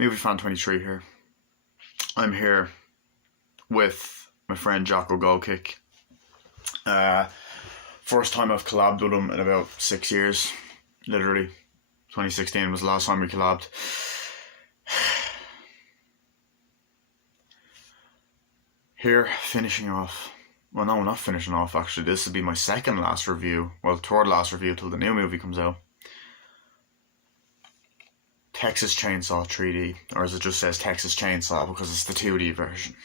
Movie Fan 23 here. I'm here with my friend Jackalgoldkick. First time I've collabed with him in about 6 years. Literally. 2016 was the last time we collabed. Here, finishing off. Well, no, not finishing off actually. This will be my second last review. Well, third last review till the new movie comes out. Texas Chainsaw 3D, or as it just says Texas Chainsaw because it's the 2D version.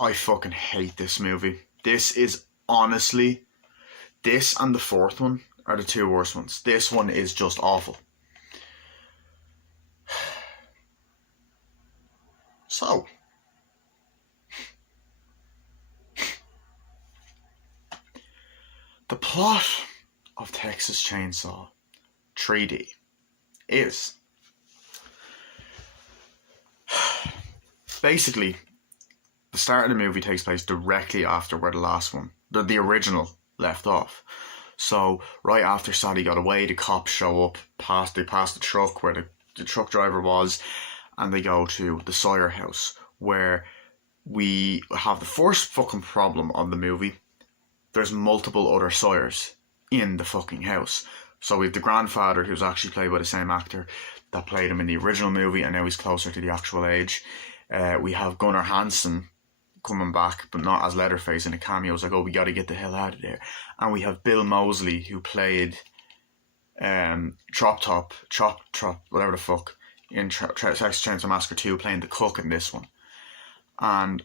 I fucking hate this movie. This is honestly, this and the fourth one are the two worst ones. This one is just awful. So, the plot of Texas Chainsaw 3D is basically the start of the movie takes place directly after where the last one, the original, left off. So right after Sally got away, the cops show up, they pass the truck where the truck driver was, and they go to the Sawyer house where we have the first fucking problem of the movie. There's multiple other Sawyers in the fucking house. So we have the grandfather, who's actually played by the same actor that played him in the original movie, and now he's closer to the actual age. We have Gunnar Hansen coming back, but not as Leatherface in a cameo. It's like, oh, we got to get the hell out of there. And we have Bill Moseley, who played Chop, whatever the fuck, in Texas Chainsaw Massacre 2, playing the cook in this one. And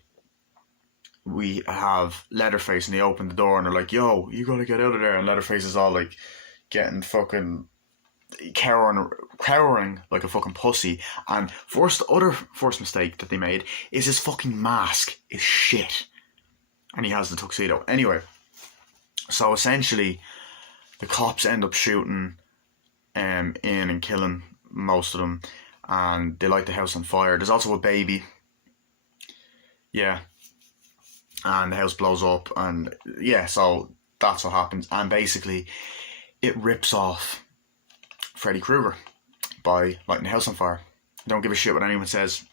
we have Leatherface, and they open the door and they're like, yo, you gotta get out of there. And Leatherface is all like getting fucking cowering like a fucking pussy. And other first mistake that they made is his fucking mask is shit. And he has the tuxedo. Anyway, so essentially the cops end up shooting in and killing most of them, and they light the house on fire. There's also a baby. Yeah. And the house blows up, and yeah, so that's what happens. And basically it rips off Freddy Krueger by lighting the house on fire. Don't give a shit what anyone says.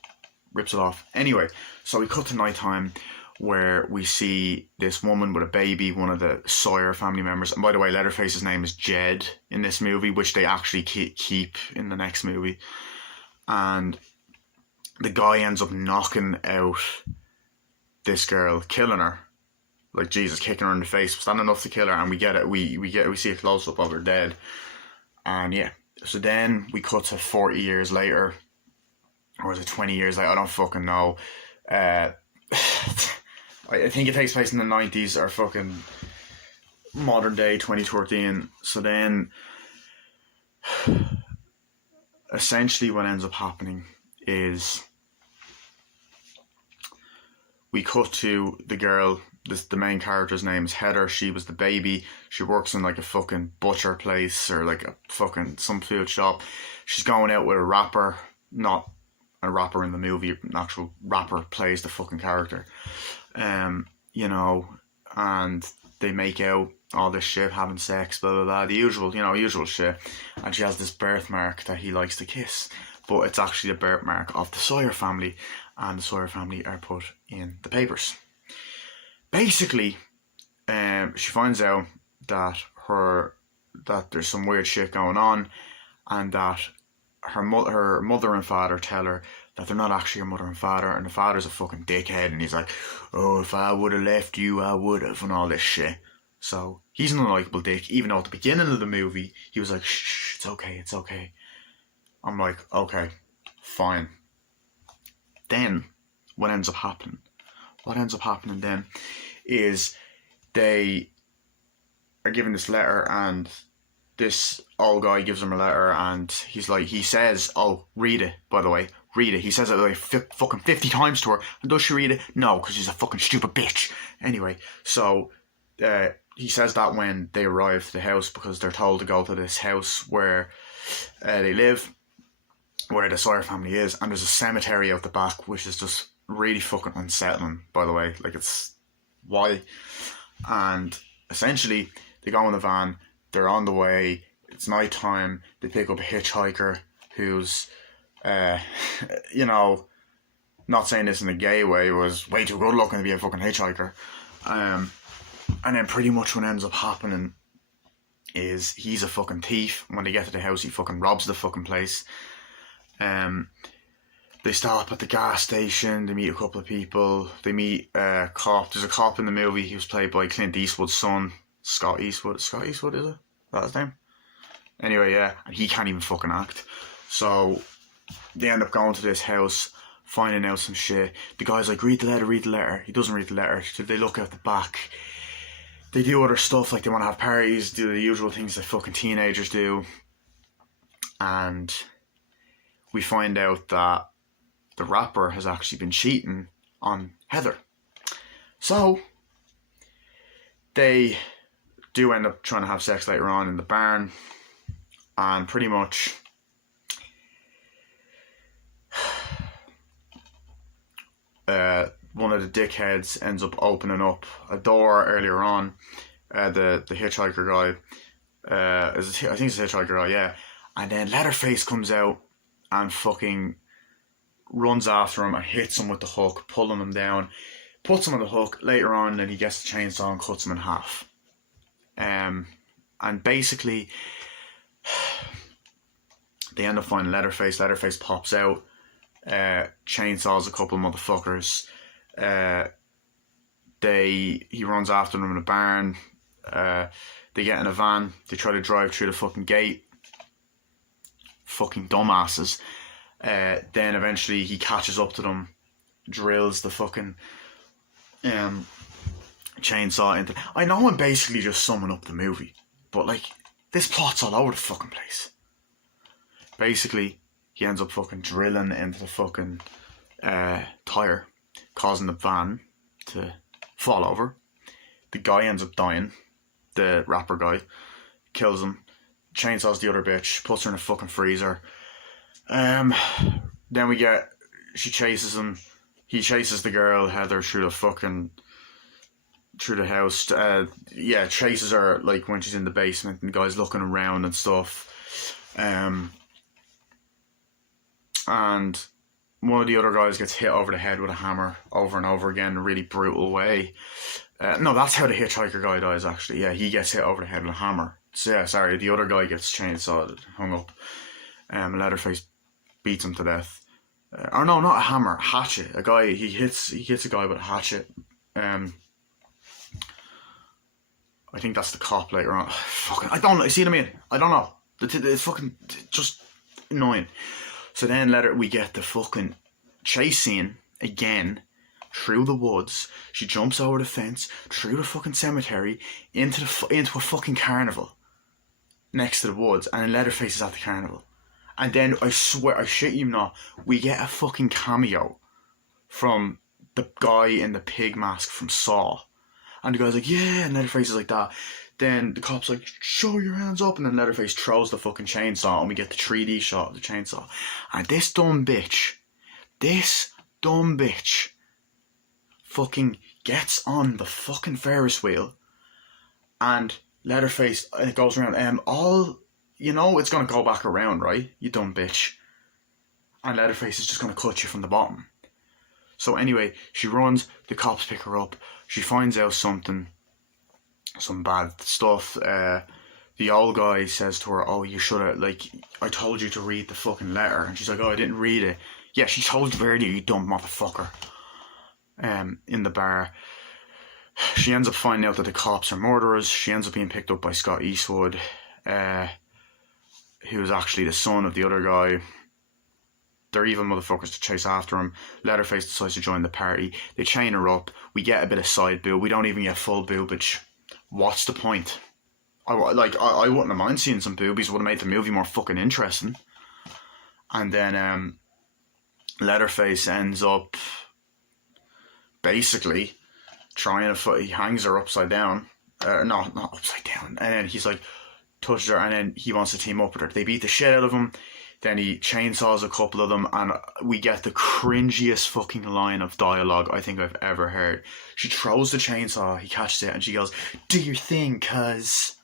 Rips it off. Anyway, so we cut to nighttime where we see this woman with a baby, one of the Sawyer family members. And by the way, Leatherface's name is Jed in this movie, which they actually keep in the next movie. And the guy ends up knocking out this girl, killing her. Like Jesus, kicking her in the face. Was that enough to kill her? And we get it. We see a close up of her dead. And yeah, so then we cut to 40 years later, or is it 20 years later? I don't fucking know. I think it takes place in the 90s or fucking modern day 2013. So then, essentially, what ends up happening is we cut to the girl. The main character's name is Heather. She was the baby. She works in like a fucking butcher place or like a fucking some food shop. She's going out with a rapper, not a rapper in the movie. An actual rapper plays the fucking character. You know, and they make out all this shit, having sex, blah blah blah, the usual shit. And she has this birthmark that he likes to kiss, but it's actually the birthmark of the Sawyer family, and the Sawyer family are put in the papers. Basically, she finds out that there's some weird shit going on, and that her mother and father tell her that they're not actually her mother and father, and the father's a fucking dickhead, and he's like, oh, if I would have left you, I would have, and all this shit. So he's an unlikable dick, even though at the beginning of the movie he was like, shh, it's okay. I'm like, okay, fine. Then what ends up happening then is they are given this letter, and this old guy gives them a letter, and he says, oh, read it, by the way, read it. He says it like fucking 50 times to her, and does she read it? No, because she's a fucking stupid bitch. Anyway, so he says that when they arrive to the house, because they're told to go to this house where they live, where the Sawyer family is, and there's a cemetery out the back, which is just really fucking unsettling, by the way. Like, it's why. And essentially they go in the van, they're on the way, it's night time, they pick up a hitchhiker, who's, you know, not saying this in a gay way, was way too good looking to be a fucking hitchhiker. And then pretty much what ends up happening is he's a fucking thief. When they get to the house, he fucking robs the fucking place. They stop at the gas station, they meet a couple of people, they meet a cop. There's a cop in the movie, he was played by Clint Eastwood's son, Scott Eastwood, is it? Is that his name? Anyway, yeah, and he can't even fucking act. So they end up going to this house, finding out some shit. The guy's like, read the letter. He doesn't read the letter. So they look at the back. They do other stuff, like they want to have parties, do the usual things that fucking teenagers do. And we find out that the rapper has actually been cheating on Heather. So they do end up trying to have sex later on in the barn. And pretty much one of the dickheads ends up opening up a door earlier on. The hitchhiker guy, I think it's the hitchhiker guy, yeah. And then Leatherface comes out and fucking runs after him and hits him with the hook, pulling him down, puts him on the hook. Later on, then he gets the chainsaw and cuts him in half. And basically, they end up finding Leatherface. Leatherface pops out, chainsaws a couple of motherfuckers. He runs after them in a barn. They get in a van. They try to drive through the fucking gate. Fucking dumbasses. Then eventually he catches up to them, drills the fucking chainsaw into. I know I'm basically just summing up the movie, but like this plot's all over the fucking place. Basically, he ends up fucking drilling into the fucking tire, causing the van to fall over. The guy ends up dying. The rapper guy kills him, chainsaws the other bitch, puts her in a fucking freezer. Then she chases him. He chases the girl Heather through the house. Chases her like when she's in the basement and the guy's looking around and stuff. And one of the other guys gets hit over the head with a hammer over and over again in a really brutal way. No, that's how the hitchhiker guy dies, actually. Yeah, he gets hit over the head with a hammer. So, yeah, sorry, the other guy gets chainsawed, hung up. Leatherface beats him to death. Or no, not a hammer, a hatchet. A guy, he hits a guy with a hatchet. I think that's the cop later on. Fucking, I don't know, you see what I mean? I don't know. It's fucking just annoying. So then we get the fucking chase scene again through the woods. She jumps over the fence, through the fucking cemetery, into a fucking carnival next to the woods, and then Leatherface is at the carnival. And then I swear, I shit you not, we get a fucking cameo from the guy in the pig mask from Saw. And the guy's like, yeah, and Leatherface is like that. Then the cop's like, show your hands up, and then Leatherface throws the fucking chainsaw and we get the 3D shot of the chainsaw. And this dumb bitch fucking gets on the fucking Ferris wheel, and Leatherface, and it goes around, it's gonna go back around, right, you dumb bitch. And Leatherface is just gonna cut you from the bottom. So anyway, she runs, the cops pick her up, she finds out some bad stuff. The old guy says to her, oh, you should have, I told you to read the fucking letter. And she's like, oh, I didn't read it. Yeah, she told you earlier, you dumb motherfucker. In the bar. She ends up finding out that the cops are murderers. She ends up being picked up by Scott Eastwood, who's actually the son of the other guy. They're evil motherfuckers to chase after him. Leatherface decides to join the party. They chain her up. We get a bit of side boob. We don't even get full boobage. What's the point? I wouldn't have mind seeing some boobies. Would have made the movie more fucking interesting. And then Leatherface ends up basically he hangs her upside down. No, not upside down. And then he's like, touches her, and then he wants to team up with her. They beat the shit out of him. Then he chainsaws a couple of them, and we get the cringiest fucking line of dialogue I think I've ever heard. She throws the chainsaw, he catches it, and she goes, do your thing, cuz.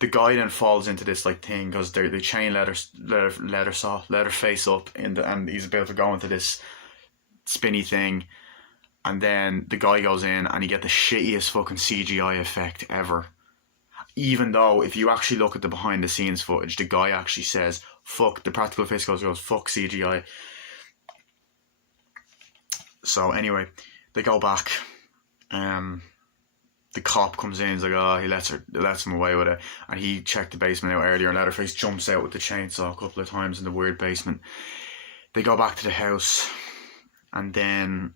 The guy then falls into this like thing because they chain Leatherface up and he's about to go into this spinny thing, and then the guy goes in and you get the shittiest fucking CGI effect ever. Even though if you actually look at the behind the scenes footage, the guy actually says fuck, the practical effects goes fuck CGI. So anyway, they go back. The cop comes in, he's like, oh, he lets him away with it, and he checked the basement out earlier, and Leatherface jumps out with the chainsaw a couple of times in the weird basement. They go back to the house, and then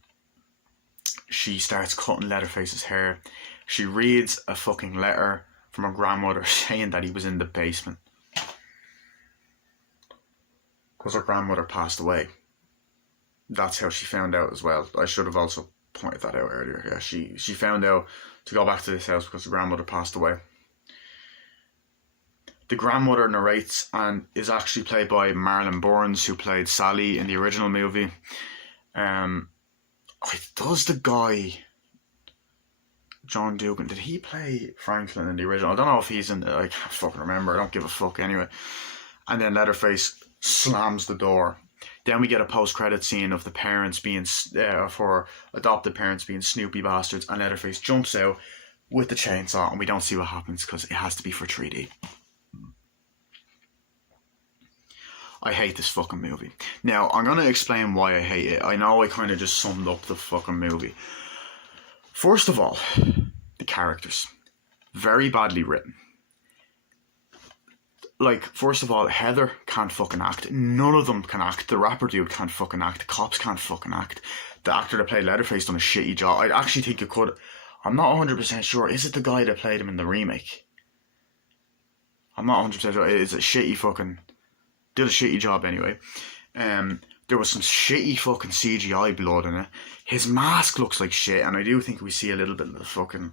she starts cutting Leatherface's hair. She reads a fucking letter from her grandmother saying that he was in the basement because her grandmother passed away. That's how she found out as well. I should have also pointed that out earlier. Yeah, she found out to go back to this house because the grandmother passed away. The grandmother narrates and is actually played by Marlon Burns, who played Sally in the original movie. Does the guy John Dugan, did he play Franklin in the original? I don't know if he's in I can't fucking remember. I don't give a fuck anyway. And then Leatherface slams the door. Then we get a post-credit scene of the parents being, for adopted parents being Snoopy bastards, and Leatherface jumps out with the chainsaw, and we don't see what happens because it has to be for 3D. I hate this fucking movie. Now, I'm going to explain why I hate it. I know I kind of just summed up the fucking movie. First of all, the characters. Very badly written. Like, first of all, Heather can't fucking act. None of them can act. The rapper dude can't fucking act. The cops can't fucking act. The actor that played Leatherface done a shitty job. I actually think it could. I'm not 100% sure. Is it the guy that played him in the remake? I'm not 100% sure. It's a shitty fucking... Did a shitty job anyway. There was some shitty fucking CGI blood in it. His mask looks like shit, and I do think we see a little bit of the fucking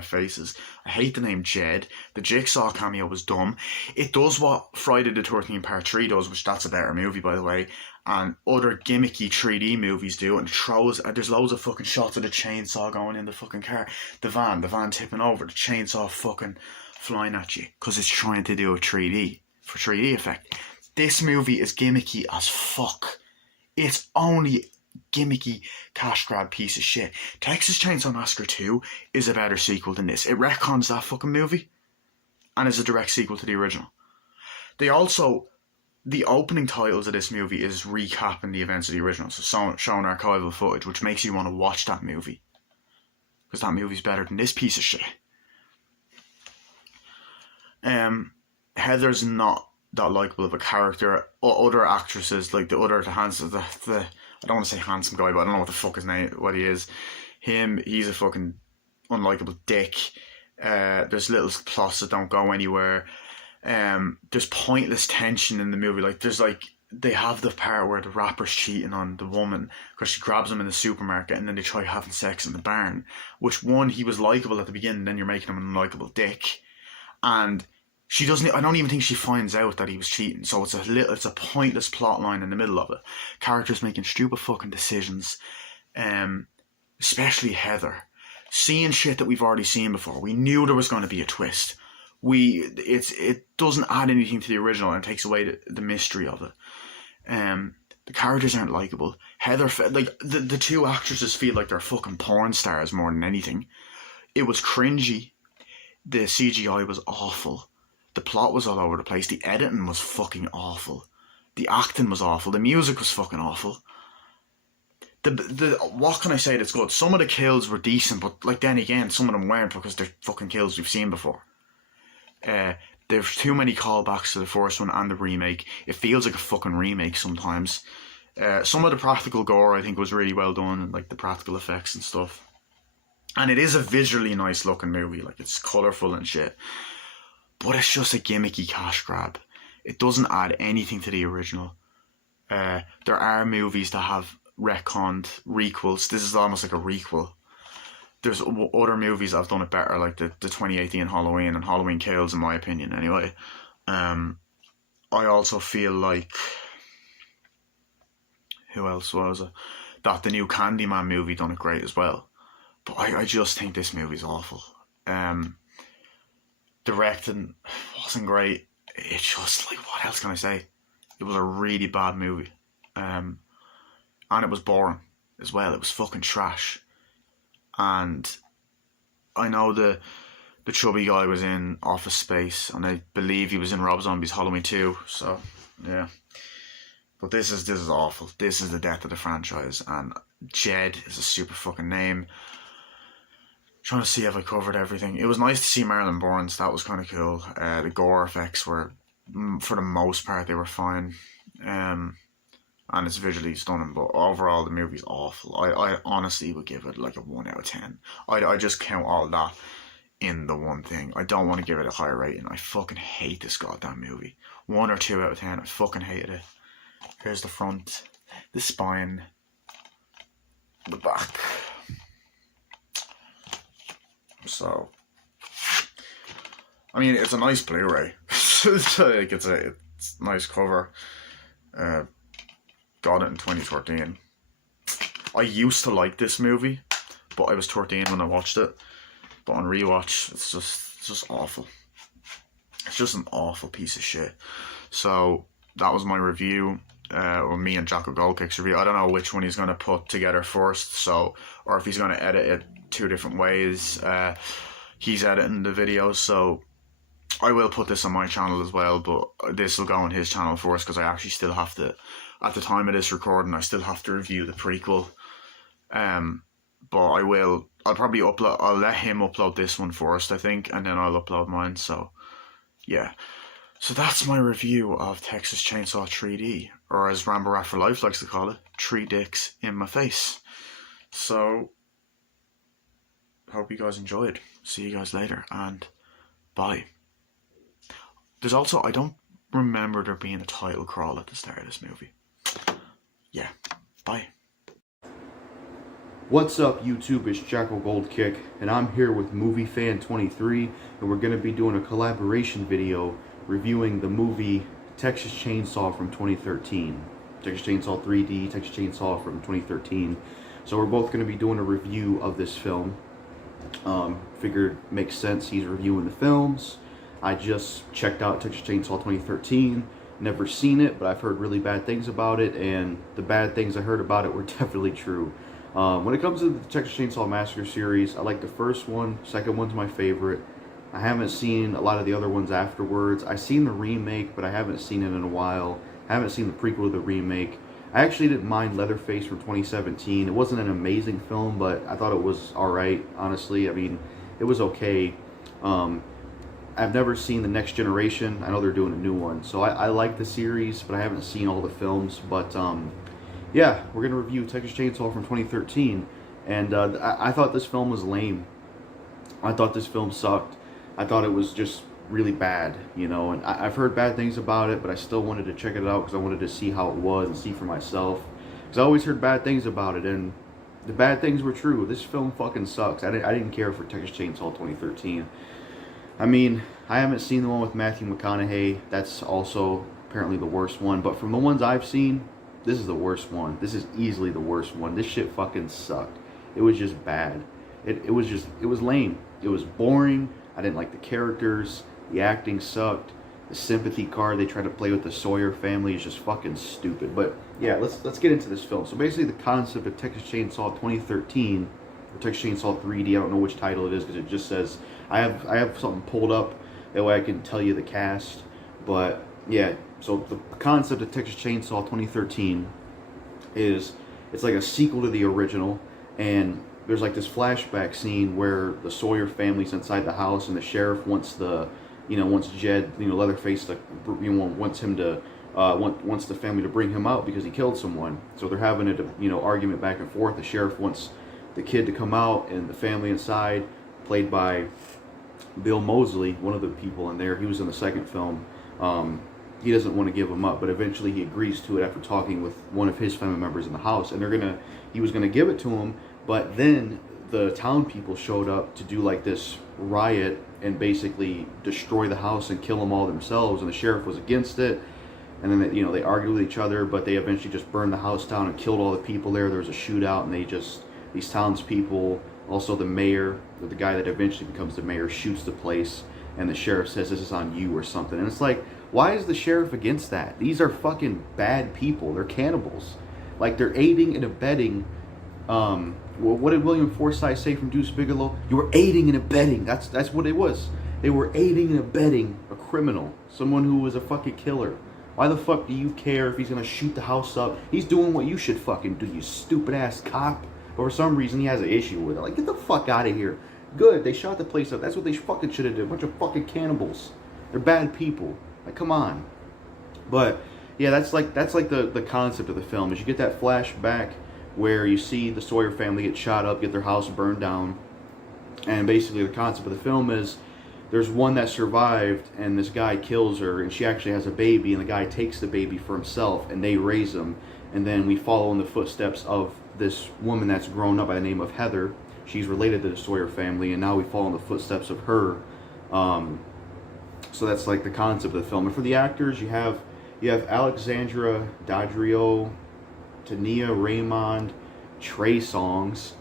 faces. I hate the name Jed. The Jigsaw cameo was dumb. It does what Friday the 13th Part 3 does, which that's a better movie, by the way, and other gimmicky 3D movies do, and throws, there's loads of fucking shots of the chainsaw going in the fucking car, the van tipping over, the chainsaw fucking flying at you, because it's trying to do a 3D, for 3D effect. This movie is gimmicky as fuck. It's only gimmicky cash grab piece of shit. Texas Chainsaw Massacre 2 is a better sequel than this. It retcons that fucking movie and is a direct sequel to the original. They also, the opening titles of this movie is recapping the events of the original, so showing archival footage, which makes you want to watch that movie because that movie's better than this piece of shit. Heather's not that likeable of a character. Other actresses, like the handsome, I don't want to say handsome guy, but I don't know what the fuck his name, what he is. He's a fucking unlikable dick. There's little plots that don't go anywhere. There's pointless tension in the movie. Like they have the part where the rapper's cheating on the woman because she grabs him in the supermarket, and then they try having sex in the barn. Which one, he was likable at the beginning, then you're making him an unlikable dick, and she doesn't. I don't even think she finds out that he was cheating. So it's a pointless plot line in the middle of it. Characters making stupid fucking decisions, especially Heather, seeing shit that we've already seen before. We knew there was going to be a twist. It doesn't add anything to the original and takes away the mystery of it. The characters aren't likable. Heather, like the two actresses feel like they're fucking porn stars more than anything. It was cringy. The CGI was awful. The plot was all over the place. The editing was fucking awful. The acting was awful. The music was fucking awful. What can I say that's good? Some of the kills were decent, but like then again, some of them weren't because they're fucking kills we've seen before. There's too many callbacks to the first one and the remake. It feels like a fucking remake sometimes. Some of the practical gore I think was really well done, and like the practical effects and stuff. And it is a visually nice looking movie. Like it's colourful and shit. But it's just a gimmicky cash grab. It doesn't add anything to the original. There are movies that have retconned requels. This is almost like a requel. There's other movies that have done it better, like the 2018 Halloween and Halloween Kills, in my opinion, anyway. I also feel like... Who else was it? That the new Candyman movie done it great as well. But I just think this movie's awful. Directing wasn't great. It's just like, what else can I say? It was a really bad movie. And it was boring as well. It was fucking trash. And I know the chubby guy was in Office Space, and I believe he was in Rob Zombie's Halloween 2. So yeah, but this is awful. This is the death of the franchise, and Jed is a super fucking name. Trying to see if I covered everything. It was nice to see Marilyn Burns. That was kind of cool. The gore effects were, for the most part, they were fine. And it's visually stunning, but overall the movie's awful. I honestly would give it like a 1 out of 10. I just count all that in the one thing. I don't want to give it a higher rating. I fucking hate this goddamn movie. 1 or 2 out of 10. I fucking hated it. Here's the front, the spine, the back. So, I mean, it's a nice Blu-ray. It's a nice cover. Got it in 2013. I used to like this movie, but I was 13 when I watched it. But on rewatch, it's just awful. It's just an awful piece of shit. So that was my review, or me and Jackalgoldkick's review. I don't know which one he's gonna put together first, so, or if he's gonna edit it 2 different ways. He's editing the video, so I will put this on my channel as well, but this will go on his channel first, because I actually still have to, at the time of this recording, I still have to review the prequel. But I'll probably I'll let him upload this one first, I think, and then I'll upload mine. So yeah, so that's my review of Texas Chainsaw 3D, or as Rambo Rat for Life likes to call it, 3 dicks in my face. So hope you guys enjoyed. See you guys later, and bye. There's also, I don't remember there being a title crawl at the start of this movie. Yeah, bye. What's up YouTube, it's Jackalgoldkick, and I'm here with MovieFan23, and we're going to be doing a collaboration video reviewing the movie Texas Chainsaw from 2013. Texas Chainsaw 3D, Texas Chainsaw from 2013. So we're both going to be doing a review of this film. Figured makes sense, he's reviewing the films. I just checked out Texas Chainsaw 2013, never seen it, but I've heard really bad things about it, and the bad things I heard about it were definitely true. When it comes to the Texas Chainsaw Massacre series, I like the first one, second one's my favorite. I haven't seen a lot of the other ones afterwards. I've seen the remake, but I haven't seen it in a while. I haven't seen the prequel to the remake. I actually didn't mind Leatherface from 2017. It wasn't an amazing film, but I thought it was alright, honestly. I mean, it was okay. I've never seen The Next Generation. I know they're doing a new one. So I like the series, but I haven't seen all the films. But yeah, we're going to review Texas Chainsaw from 2013. And I thought this film was lame. I thought this film sucked. I thought it was just really bad, you know. And I've heard bad things about it, but I still wanted to check it out because I wanted to see how it was and see for myself. Because I always heard bad things about it, and the bad things were true. This film fucking sucks. I didn't care for Texas Chainsaw 2013. I mean, I haven't seen the one with Matthew McConaughey. That's also apparently the worst one. But from the ones I've seen, this is the worst one. This is easily the worst one. This shit fucking sucked. It was just bad. It was lame. It was boring. I didn't like the characters. The acting sucked. The sympathy card they tried to play with the Sawyer family is just fucking stupid. But yeah, let's get into this film. So basically the concept of Texas Chainsaw 2013, or Texas Chainsaw 3D, I don't know which title it is because it just says, I have something pulled up, that way I can tell you the cast. But yeah, so the concept of Texas Chainsaw 2013 is, it's like a sequel to the original, and there's like this flashback scene where the Sawyer family's inside the house, and the sheriff wants wants Jed, Leatherface, to, wants him to, wants the family to bring him out because he killed someone. So they're having a, argument back and forth. The sheriff wants the kid to come out, and the family inside, played by Bill Moseley, one of the people in there, he was in the second film. He doesn't want to give him up, but eventually he agrees to it after talking with one of his family members in the house, and he was gonna give it to him, but then the town people showed up to do like this riot and basically destroy the house and kill them all themselves, and the sheriff was against it, and then they argued with each other, but they eventually just burned the house down and killed all the people there. There was a shootout, and these townspeople, also the mayor, the guy that eventually becomes the mayor, shoots the place. and the sheriff says this is on you or something. And it's like, why is the sheriff against that? These are fucking bad people. They're cannibals. Like, they're aiding and abetting. What did William Forsythe say from Deuce Bigalow? You were aiding and abetting. That's what it was. They were aiding and abetting a criminal, someone who was a fucking killer. Why the fuck do you care if he's gonna shoot the house up? He's doing what you should fucking do, you stupid ass cop. But for some reason he has an issue with it. Like, get the fuck out of here. Good, they shot the place up. That's what they fucking should have done. A bunch of fucking cannibals. They're bad people. Like, come on. But yeah, that's like the concept of the film. Is you get that flashback where you see the Sawyer family get shot up, get their house burned down, and basically the concept of the film is there's one that survived, and this guy kills her, and she actually has a baby, and the guy takes the baby for himself, and they raise him. And then we follow in the footsteps of this woman that's grown up by the name of Heather. She's related to the Sawyer family, and now we follow in the footsteps of her. So that's like the concept of the film. And for the actors, you have Alexandra Daddario, Tania Raymond, Trey Songz,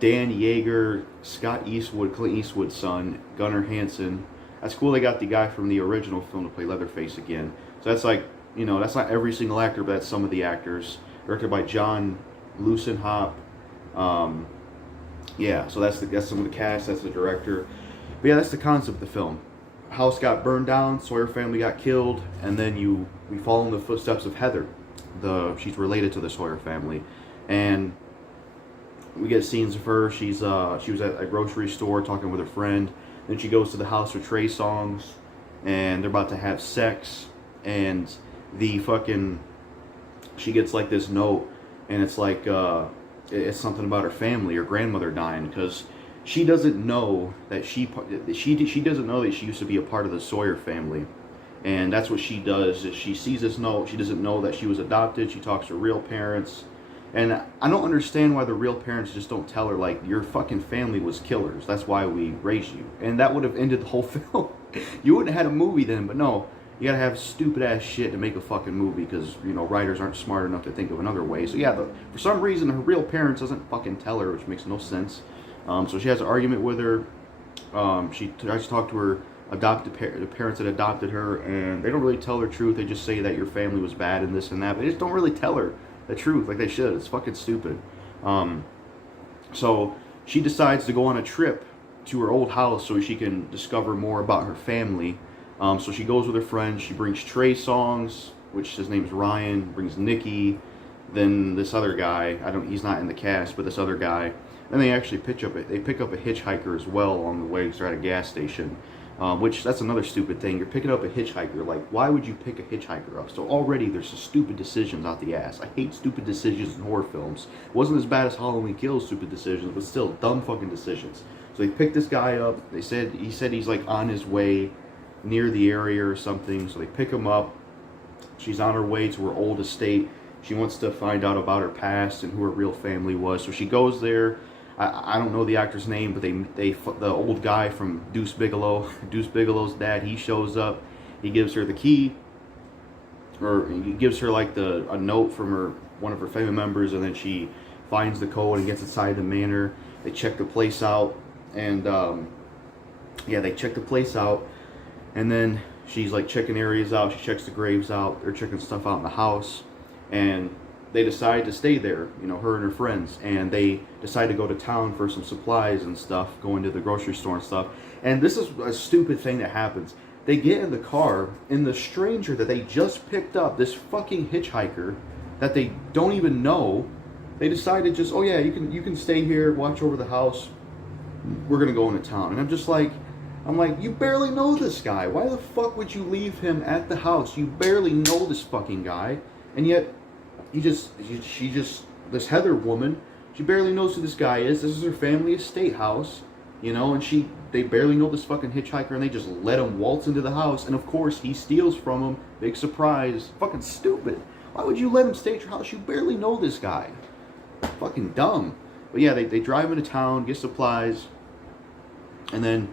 Dan Yeager, Scott Eastwood, Clint Eastwood's son, Gunnar Hansen. That's cool. They got the guy from the original film to play Leatherface again. So that's like, you know, that's not every single actor, but that's some of the actors. Directed by John Lucenhop. Yeah, so that's some of the cast. That's the director. But yeah, that's the concept of the film. House got burned down. Sawyer family got killed, and then we follow in the footsteps of Heather. She's related to the Sawyer family, and we get scenes of her. She was at a grocery store talking with her friend. Then she goes to the house with Trey Songz, and they're about to have sex. And she gets like this note, and it's like it's something about her family, her grandmother dying, because she doesn't know that she doesn't know that she used to be a part of the Sawyer family. And that's what she does, is she sees this note. She doesn't know that she was adopted. She talks to her real parents. And I don't understand why the real parents just don't tell her, like, your fucking family was killers. That's why we raised you. And that would have ended the whole film. You wouldn't have had a movie then, but no. You gotta have stupid ass shit to make a fucking movie because, you know, writers aren't smart enough to think of another way. So yeah, for some reason, her real parents doesn't fucking tell her, which makes no sense. So she has an argument with her. She tries to talk to her the parents that adopted her, and they don't really tell her the truth. They just say that your family was bad and this and that, but they just don't really tell her the truth like they should. It's fucking stupid. So she decides to go on a trip to her old house so she can discover more about her family. So she goes with her friends. She brings Trey Songz, which his name's Ryan, brings Nikki, then this other guy. He's not in the cast, but this other guy. Then they actually pick up a hitchhiker as well along the way because they're at a gas station. Which, that's another stupid thing. You're picking up a hitchhiker. Like, why would you pick a hitchhiker up? So already there's some stupid decisions out the ass. I hate stupid decisions in horror films. It wasn't as bad as Halloween Kills stupid decisions, but still dumb fucking decisions. So they picked this guy up. He said he's like on his way near the area or something. So they pick him up. She's on her way to her old estate. She wants to find out about her past and who her real family was. So she goes there. I don't know the actor's name, but the old guy from Deuce Bigelow's dad, he shows up. He gives her the key, or he gives her like a note from one of her family members, and then she finds the code and gets inside the manor. They check the place out, and they check the place out, and then she's like checking areas out. She checks the graves out. They're checking stuff out in the house, and they decide to stay there, you know, her and her friends, and they decide to go to town for some supplies and stuff, going to the grocery store and stuff. And this is a stupid thing that happens. They get in the car, and the stranger that they just picked up, this fucking hitchhiker that they don't even know, they decide to just, oh yeah, you can stay here, watch over the house, we're gonna go into town. And I'm like, you barely know this guy. Why the fuck would you leave him at the house? You barely know this fucking guy, and yet this Heather woman, she barely knows who this guy is. This is her family estate house, you know, and they barely know this fucking hitchhiker, and they just let him waltz into the house, and of course he steals from him. Big surprise. Fucking stupid. Why would you let him stay at your house? You barely know this guy. Fucking dumb. But yeah, they drive into town, get supplies, and then,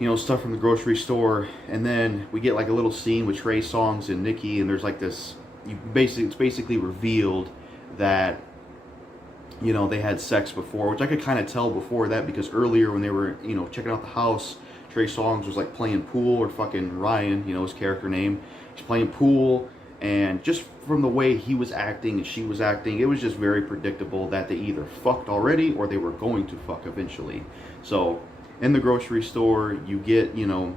you know, stuff from the grocery store, and then we get like a little scene with Trey Songz and Nikki, and there's like this. It's basically revealed that, you know, they had sex before, which I could kind of tell before that, because earlier when they were, you know, checking out the house, Trey Songz was like playing pool, or fucking Ryan, you know, his character name. He's playing pool, and just from the way he was acting and she was acting, it was just very predictable that they either fucked already or they were going to fuck eventually. So in the grocery store, you get, you know,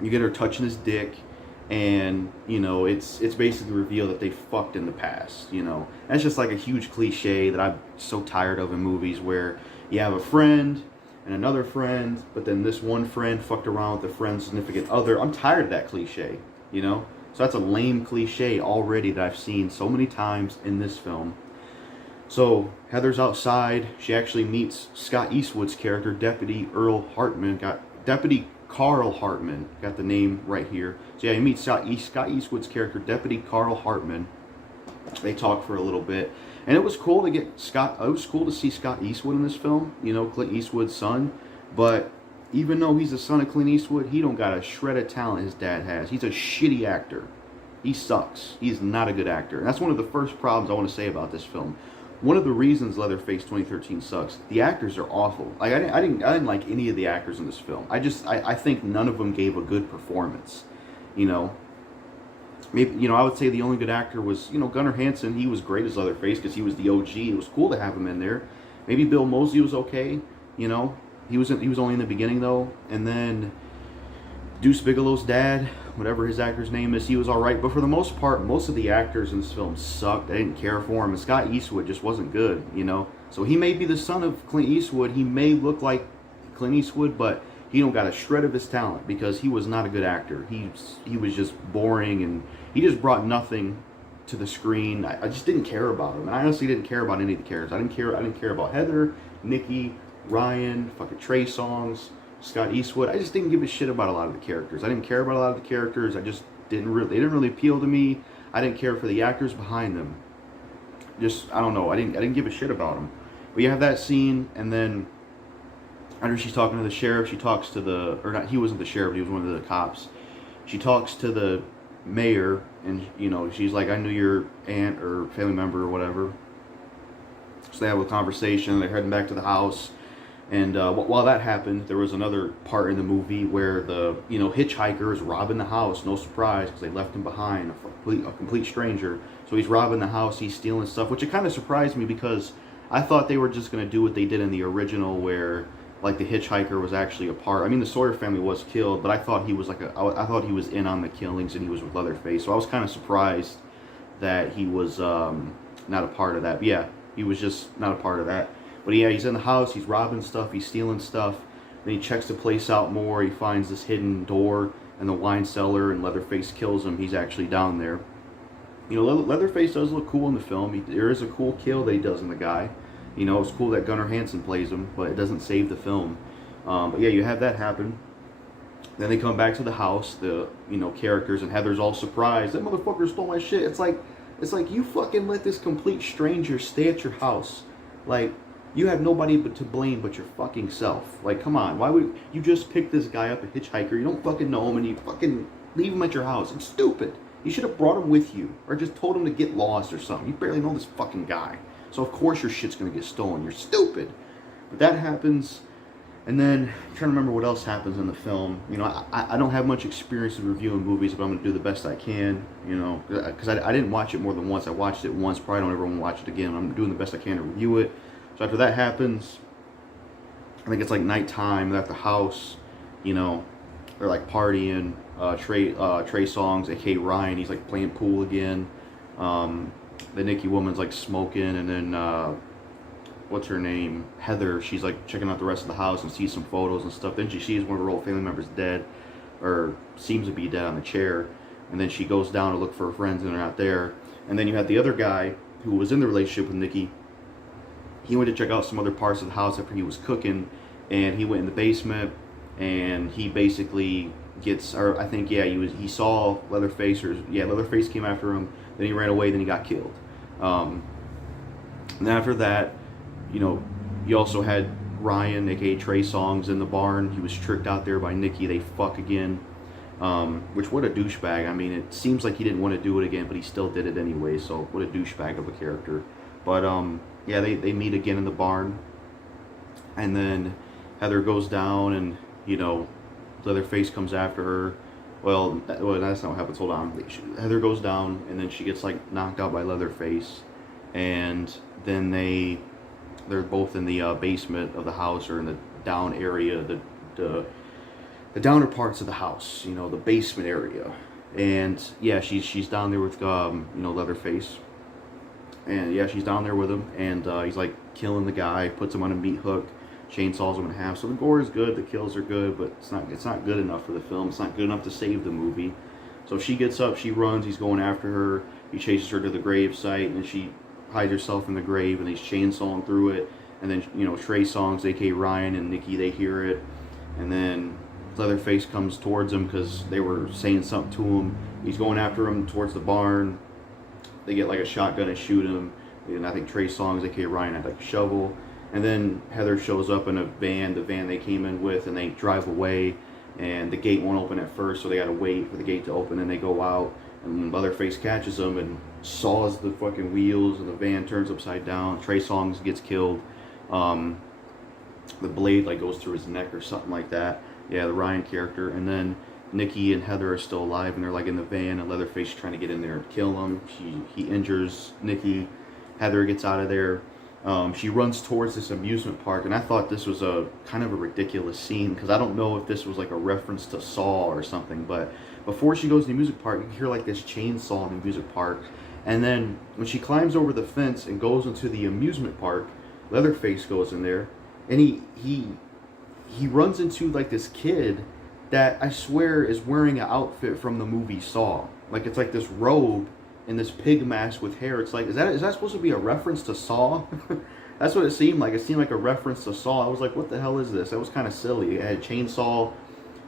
you get her touching his dick, and you know it's basically revealed that they fucked in the past. You know, that's just like a huge cliche that I'm so tired of in movies, where you have a friend and another friend, but then this one friend fucked around with the friend's significant other. I'm tired of that cliche, you know. So that's a lame cliche already that I've seen so many times in this film. So Heather's outside. She actually meets Scott Eastwood's character, Deputy Carl Hartman, got the name right here. So yeah, you meet Scott Eastwood's character, Deputy Carl Hartman. They talk for a little bit, and it was cool to get Scott. It was cool to see Scott Eastwood in this film. You know, Clint Eastwood's son. But even though he's the son of Clint Eastwood, he don't got a shred of talent his dad has. He's a shitty actor. He sucks. He's not a good actor, and that's one of the first problems I want to say about this film. One of the reasons Leatherface 2013 sucks, the actors are awful. Like I didn't like any of the actors in this film. I think none of them gave a good performance. You know, maybe, you know, I would say the only good actor was, you know, Gunnar Hansen. He was great as Leatherface because he was the OG. It was cool to have him in there. Maybe Bill Moseley was okay. You know, he was only in the beginning though, and then Deuce Bigelow's dad, whatever his actor's name is, he was alright. But for the most part, most of the actors in this film sucked. I didn't care for him. And Scott Eastwood just wasn't good, you know. So he may be the son of Clint Eastwood. He may look like Clint Eastwood, but he don't got a shred of his talent because he was not a good actor. He was just boring, and he just brought nothing to the screen. I just didn't care about him. And I honestly didn't care about any of the characters. I didn't care about Heather, Nikki, Ryan, fucking Trey Songz, Scott Eastwood. I just didn't give a shit about a lot of the characters. I didn't care about a lot of the characters. They didn't really appeal to me. I didn't care for the actors behind them. Just, I don't know. I didn't give a shit about them. But you have that scene, and then after she's talking to the sheriff, she talks to the, or not, he wasn't the sheriff, he was one of the cops. She talks to the mayor, and you know, she's like, I knew your aunt or family member or whatever. So they have a conversation. They're heading back to the house. And while that happened, there was another part in the movie where the, you know, hitchhiker is robbing the house. No surprise, because they left him behind, a complete stranger. So he's robbing the house, he's stealing stuff, which it kind of surprised me because I thought they were just going to do what they did in the original, where like the hitchhiker was actually a part. I mean, the Sawyer family was killed, but I thought he was like I thought he was in on the killings and he was with Leatherface. So I was kind of surprised that he was not a part of that. But yeah, he was just not a part of that. But yeah, he's in the house, he's robbing stuff, he's stealing stuff. Then he checks the place out more, he finds this hidden door in the wine cellar, and Leatherface kills him. He's actually down there. You know, Leatherface does look cool in the film. There is a cool kill that he does in the guy. You know, it's cool that Gunnar Hansen plays him, but it doesn't save the film. But yeah, you have that happen. Then they come back to the house, the, you know, characters, and Heather's all surprised. That motherfucker stole my shit. It's like you fucking let this complete stranger stay at your house. Like, you have nobody but to blame but your fucking self. Like, come on. Why would you just pick this guy up, a hitchhiker? You don't fucking know him, and you fucking leave him at your house. It's stupid. You should have brought him with you, or just told him to get lost or something. You barely know this fucking guy. So of course your shit's gonna get stolen. You're stupid. But that happens, and then I'm trying to remember what else happens in the film. You know, I don't have much experience in reviewing movies, but I'm gonna do the best I can. You know, because I didn't watch it more than once. I watched it once. Probably don't ever want to watch it again. I'm doing the best I can to review it. So after that happens, I think it's like nighttime. They're at the house. You know, they're like partying. Trey Songz, aka Ryan, he's like playing pool again. The Nikki woman's like smoking, and then what's her name, Heather, she's like checking out the rest of the house and sees some photos and stuff. Then she sees one of her old family members dead, or seems to be dead, on the chair. And then she goes down to look for her friends, and they're not there. And then you had the other guy who was in the relationship with Nikki. He went to check out some other parts of the house after he was cooking, and he went in the basement, and he basically gets, or I think, yeah, he saw Leatherface, or yeah, Leatherface came after him. Then he ran away. Then he got killed. And after that, you know, you also had Ryan, aka Trey Songz, in the barn. He was tricked out there by Nikki. They fuck again. Which, what a douchebag. I mean, it seems like he didn't want to do it again, but he still did it anyway. So what a douchebag of a character. But yeah, they meet again in the barn, and then Heather goes down, and you know, Leatherface comes after her. Well, that's not what happens. Hold on. Heather goes down, and then she gets like knocked out by Leatherface, and then they're both in the basement of the house, or in the down area, the downer parts of the house. You know, the basement area. And yeah, she's down there with Leatherface, and yeah, she's down there with him, and he's like killing the guy, puts him on a meat hook, chainsaws him in half. So the gore is good, the kills are good, but it's not good enough for the film. It's not good enough to save the movie. So she gets up, she runs, he's going after her, he chases her to the grave site, and then she hides herself in the grave, and he's chainsawing through it. And then Trey Songz, aka Ryan, and Nikki, they hear it, and then Leatherface comes towards him because they were saying something to him. He's going after him towards the barn. They get like a shotgun and shoot him. And I think Trey Songz, aka Ryan, had like a shovel. And then Heather shows up in a van, the van they came in with, and they drive away. And the gate won't open at first, so they gotta wait for the gate to open. And they go out, and Leatherface catches them and saws the fucking wheels, and the van turns upside down. Trey Songz gets killed. The blade like goes through his neck or something like that. Yeah, the Ryan character. And then Nikki and Heather are still alive, and they're like in the van, and Leatherface is trying to get in there and kill him. He injures Nikki. Heather gets out of there. She runs towards this amusement park, and I thought this was a kind of a ridiculous scene, because I don't know if this was like a reference to Saw or something, but before she goes to the amusement park, you can hear like this chainsaw in the amusement park. And then when she climbs over the fence and goes into the amusement park, Leatherface goes in there, and he runs into like this kid that I swear is wearing an outfit from the movie Saw. Like it's like this robe and this pig mask with hair. It's like, is that supposed to be a reference to Saw? That's what it seemed like. It seemed like a reference to Saw. I was like, what the hell is this? That was kind of silly. It had a chainsaw,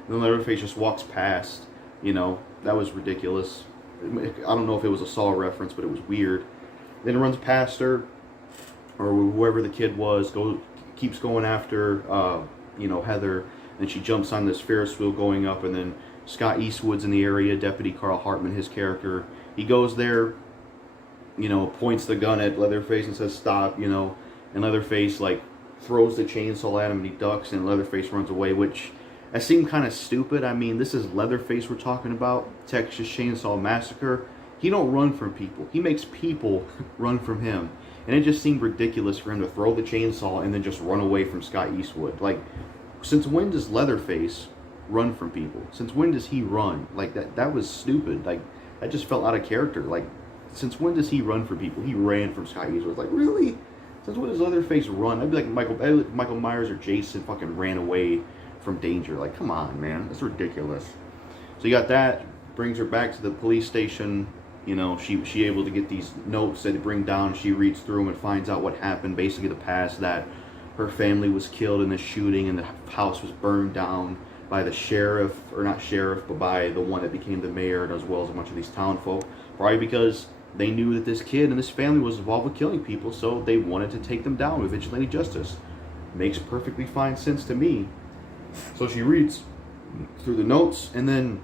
and then Leatherface just walks past. That was ridiculous. I don't know if it was a Saw reference, but it was weird. Then it runs past her, or whoever the kid was, keeps going after Heather, and she jumps on this Ferris wheel going up, and then Scott Eastwood's in the area, Deputy Carl Hartman, his character. He goes there, points the gun at Leatherface and says stop, and Leatherface like throws the chainsaw at him, and he ducks, and Leatherface runs away, which that seemed kind of stupid. I mean, this is Leatherface we're talking about, Texas Chainsaw Massacre. He don't run from people. He makes people run from him. And it just seemed ridiculous for him to throw the chainsaw and then just run away from Scott Eastwood. Like, since when does Leatherface run from people? Since when does he run? Like, that was stupid. Like, that just felt out of character. Like, since when does he run from people? He ran from Scott Eastwood. Like, really? Since when does Leatherface run? I'd be like Michael Myers or Jason fucking ran away from danger. Like, come on, man. That's ridiculous. So you got that. Brings her back to the police station. She able to get these notes that they bring down. She reads through them and finds out what happened. Basically, the past, that her family was killed in the shooting, and the house was burned down by the sheriff, or not sheriff, but by the one that became the mayor, as well as a bunch of these townfolk. Probably because they knew that this kid and this family was involved with killing people, so they wanted to take them down with vigilante justice. Makes perfectly fine sense to me. So she reads through the notes, and then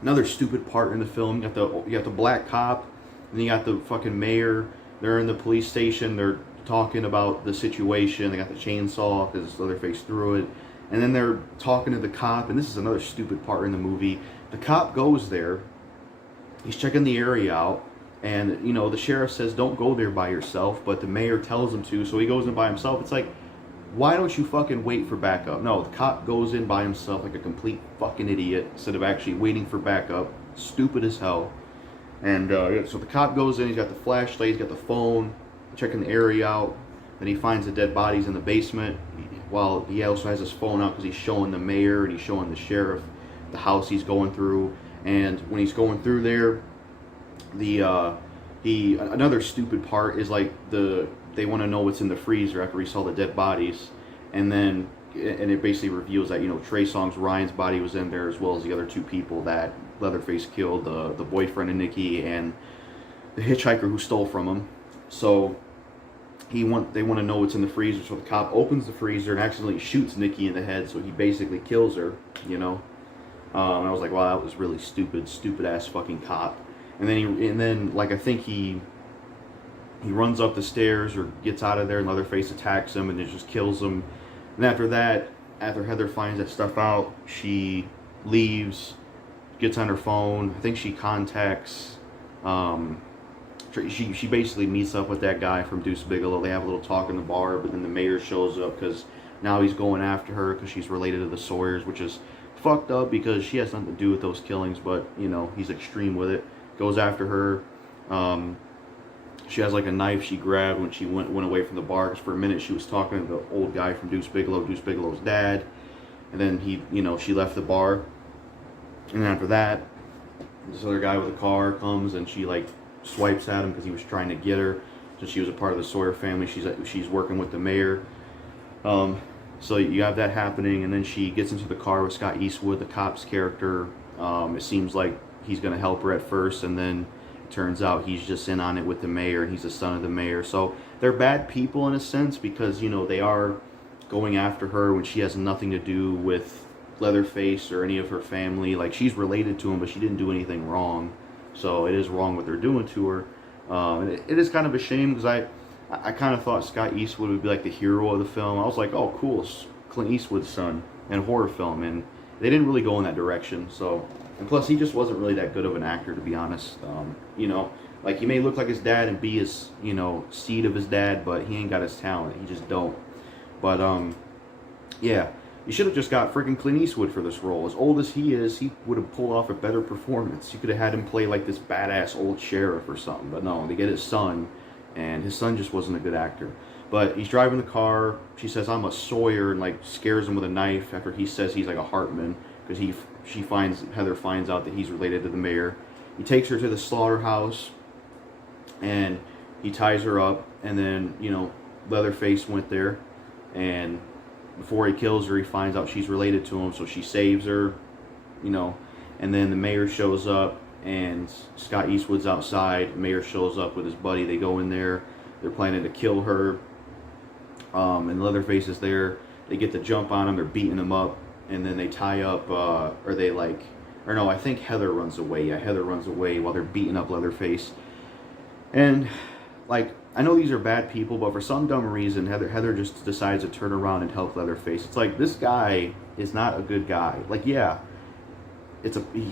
another stupid part in the film, you got the black cop, and you got the fucking mayor. They're in the police station. They're talking about the situation. They got the chainsaw because Leatherface threw it, and then they're talking to the cop. And this is another stupid part in the movie. The cop goes there. He's checking the area out, and the sheriff says don't go there by yourself, but the mayor tells him to, so he goes in by himself. It's like, why don't you fucking wait for backup? No, the cop goes in by himself like a complete fucking idiot instead of actually waiting for backup. Stupid as hell. And so the cop goes in, he's got the flashlight, he's got the phone, checking the area out. Then he finds the dead bodies in the basement. While he also has his phone out because he's showing the mayor and he's showing the sheriff the house he's going through. And when he's going through there, another stupid part is like they want to know what's in the freezer after he saw the dead bodies, and it basically reveals that Trey Songz, Ryan's body was in there, as well as the other two people that Leatherface killed, the boyfriend of Nikki and the hitchhiker who stole from him. So they want to know what's in the freezer. So the cop opens the freezer and accidentally shoots Nikki in the head. So he basically kills her. And I was like, wow, that was really stupid ass fucking cop. And then I think he runs up the stairs or gets out of there, and Leatherface attacks him and it just kills him. And after that, after Heather finds that stuff out, she leaves, gets on her phone. I think she contacts. She basically meets up with that guy from Deuce Bigelow. They have a little talk in the bar, but then the mayor shows up because now he's going after her because she's related to the Sawyers, which is fucked up because she has nothing to do with those killings, but you know, he's extreme with it. Goes after her. She has like a knife she grabbed when she went away from the bar, because for a minute she was talking to the old guy from Deuce Bigelow's dad, and then she left the bar, and after that, this other guy with a car comes and she like swipes at him because he was trying to get her, since she was a part of the Sawyer family. She's working with the mayor. So you have that happening, and then she gets into the car with Scott Eastwood, the cop's character. It seems like he's going to help her at first, and then it turns out he's just in on it with the mayor, and he's the son of the mayor. So they're bad people in a sense, because they are going after her when she has nothing to do with Leatherface or any of her family. Like, she's related to him, but she didn't do anything wrong. So it is wrong what they're doing to her. And it is kind of a shame, because I kind of thought Scott Eastwood would be like the hero of the film. I was like, oh, cool, Clint Eastwood's son in a horror film, and they didn't really go in that direction. So, and plus, he just wasn't really that good of an actor, to be honest. Like, he may look like his dad and be his, seed of his dad, but he ain't got his talent. He just don't. But yeah, you should have just got freaking Clint Eastwood for this role. As old as he is, he would have pulled off a better performance. You could have had him play like this badass old sheriff or something. But no, they get his son. And his son just wasn't a good actor. But he's driving the car. She says, I'm a Sawyer, and like scares him with a knife after he says he's like a Hartman, because Heather finds out that he's related to the mayor. He takes her to the slaughterhouse and he ties her up, and then Leatherface went there, and before he kills her, he finds out she's related to him, so she saves her, and then the mayor shows up. And Scott Eastwood's outside. Mayor shows up with his buddy. They go in there. They're planning to kill her. And Leatherface is there. They get the jump on him. They're beating him up. And then they tie up, I think Heather runs away. Yeah, Heather runs away while they're beating up Leatherface. And, like, I know these are bad people, but for some dumb reason, Heather just decides to turn around and help Leatherface. It's like, this guy is not a good guy. Like, yeah.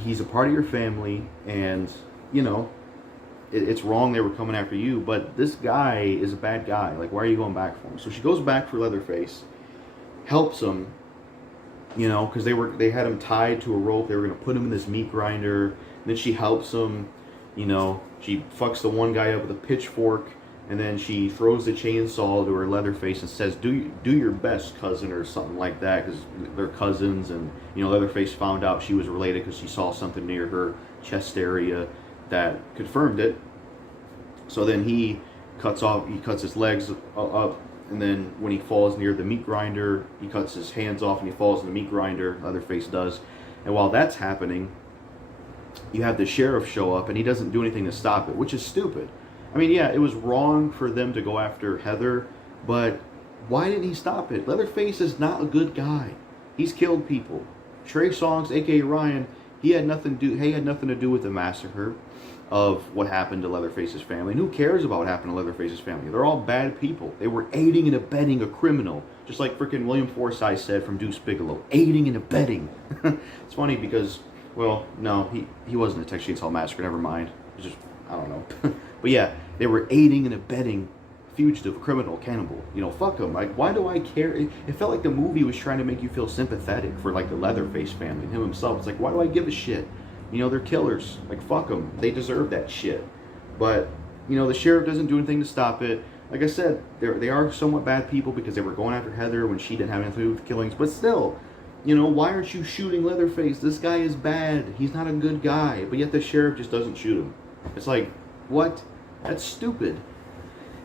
He's a part of your family, and it's wrong they were coming after you, but this guy is a bad guy. Like, why are you going back for him? So she goes back for Leatherface, helps him, because they had him tied to a rope. They were going to put him in this meat grinder. And then she helps him. She fucks the one guy up with a pitchfork, and then she throws the chainsaw to her Leatherface and says, do your best, cousin, or something like that, because they're cousins. And Leatherface found out she was related because she saw something near her chest area that confirmed it. So then he cuts his legs up, and then when he falls near the meat grinder, he cuts his hands off and he falls in the meat grinder. Leatherface does. And while that's happening, you have the sheriff show up, and he doesn't do anything to stop it, which is stupid. I mean, yeah, it was wrong for them to go after Heather, but why didn't he stop it? Leatherface is not a good guy. He's killed people. Trey Songz, aka Ryan, he had nothing to do with the massacre of what happened to Leatherface's family. And who cares about what happened to Leatherface's family? They're all bad people. They were aiding and abetting a criminal, just like frickin' William Forsythe said from Deuce Bigelow. Aiding and abetting. It's funny because, well, no, he wasn't a Texas Chainsaw Massacre. Never mind. It's just, I don't know. But yeah, they were aiding and abetting fugitive, criminal, cannibal. Fuck them. Like, why do I care? It felt like the movie was trying to make you feel sympathetic for like the Leatherface family and him himself. It's like, why do I give a shit? They're killers. Like, fuck them. They deserve that shit. But the sheriff doesn't do anything to stop it. Like I said, they are somewhat bad people because they were going after Heather when she didn't have anything to do with the killings. But still, why aren't you shooting Leatherface? This guy is bad. He's not a good guy. But yet the sheriff just doesn't shoot him. It's like, what? That's stupid.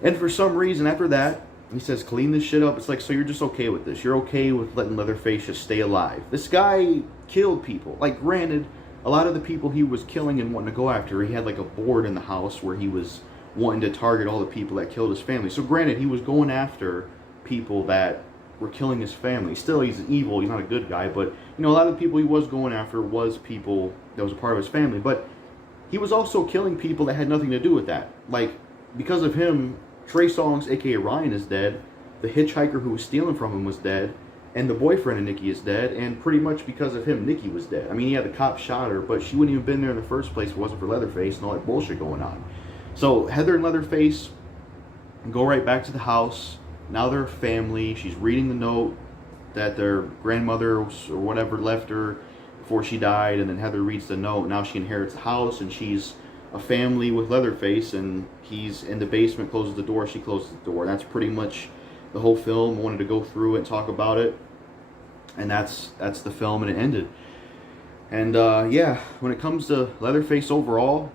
And for some reason, after that, he says, clean this shit up. It's like, so you're just okay with this. You're okay with letting Leatherface just stay alive. This guy killed people. Like, granted, a lot of the people he was killing and wanting to go after, he had like a board in the house where he was wanting to target all the people that killed his family. So granted, he was going after people that were killing his family. Still, he's evil. He's not a good guy. But, a lot of the people he was going after was people that was a part of his family. But he was also killing people that had nothing to do with that. Like, because of him, Trey Songz, aka Ryan, is dead. The hitchhiker who was stealing from him was dead. and the boyfriend of Nikki is dead, and pretty much because of him, Nikki was dead. I mean, yeah, the cop shot her, but she wouldn't even been there in the first place if it wasn't for Leatherface and all that bullshit going on. So Heather and Leatherface go right back to the house. Now they're a family. She's reading the note that their grandmother or whatever left her before she died, and then Heather reads the note. Now she inherits the house, and she's a family with Leatherface, and he's in the basement, closes the door, she closes the door. That's pretty much the whole film. I wanted to go through it and talk about it, and that's the film, and it ended. And yeah, when it comes to Leatherface overall,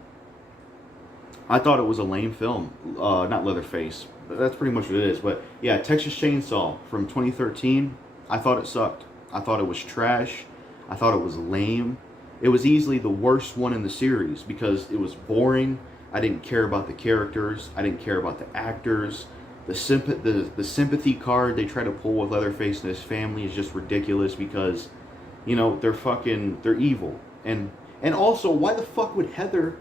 I thought it was a lame film. Not Leatherface, but that's pretty much what it is. But yeah, Texas Chainsaw from 2013, I thought it sucked. I thought it was trash. I thought it was lame. It was easily the worst one in the series because it was boring. I didn't care about the characters. I didn't care about the actors. The sympathy card they try to pull with Leatherface and his family is just ridiculous because, you know, they're evil. And also, why the fuck would Heather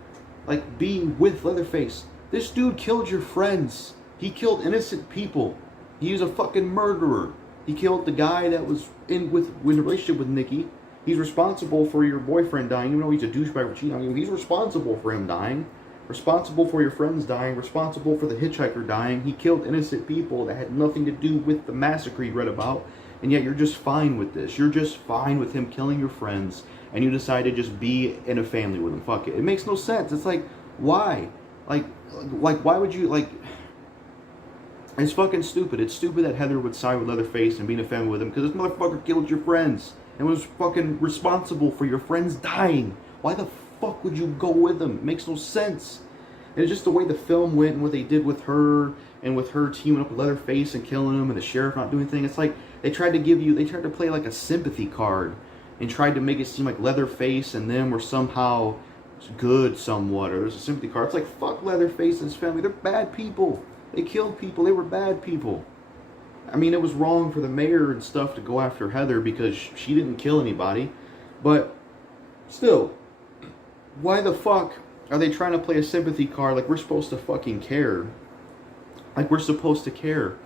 like be with Leatherface? This dude killed your friends. He killed innocent people. He was a fucking murderer. He killed the guy that was in a relationship with Nikki. He's responsible for your boyfriend dying, even though he's a douchebag for cheating on you. He's responsible for him dying. Responsible for your friends dying. Responsible for the hitchhiker dying. He killed innocent people that had nothing to do with the massacre you read about. And yet you're just fine with this. You're just fine with him killing your friends. And you decide to just be in a family with him. Fuck it. It makes no sense. It's like, why? Like why would you, like... It's fucking stupid. It's stupid that Heather would side with Leatherface and be in a family with him because this motherfucker killed your friends and was fucking responsible for your friends dying. Why the fuck would you go with him? It makes no sense. And it's just the way the film went and what they did with her and with her teaming up with Leatherface and killing him and the sheriff not doing anything. It's like they tried to play like a sympathy card and tried to make it seem like Leatherface and them were somehow good somewhat, or there's a sympathy card. It's like, fuck Leatherface and his family. They're bad people. They killed people. They were bad people. I mean, it was wrong for the mayor and stuff to go after Heather because she didn't kill anybody. But still, why the fuck are they trying to play a sympathy card like we're supposed to fucking care? Like we're supposed to care.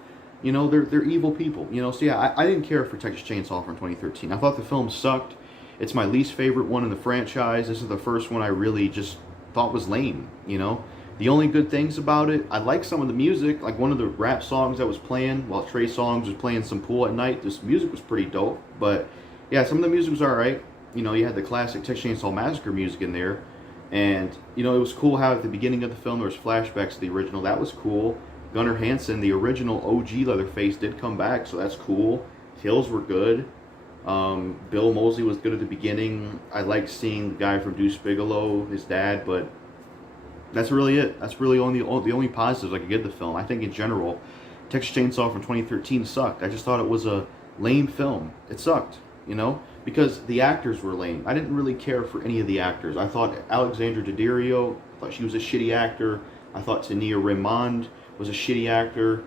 You know, they're evil people. You know, so yeah, I didn't care for Texas Chainsaw from 2013. I thought the film sucked. It's my least favorite one in the franchise. This is the first one I really just thought was lame, you know? The only good things about it, I like some of the music. Like one of the rap songs that was playing while Trey Songz was playing some pool at night. This music was pretty dope. But yeah, some of the music was alright. You know, you had the classic Texas Chainsaw Massacre music in there. And, you know, it was cool how at the beginning of the film there was flashbacks to the original. That was cool. Gunnar Hansen, the original OG Leatherface, did come back, so that's cool. Kills were good. Bill Moseley was good at the beginning. I liked seeing the guy from Deuce Bigalow, his dad, but that's really it. That's really the only positives I could give the film. I think in general, Texas Chainsaw from 2013 sucked. I just thought it was a lame film. It sucked, you know, because the actors were lame. I didn't really care for any of the actors. I thought Alexandra Daddario, I thought she was a shitty actor. I thought Tania Raymond was a shitty actor.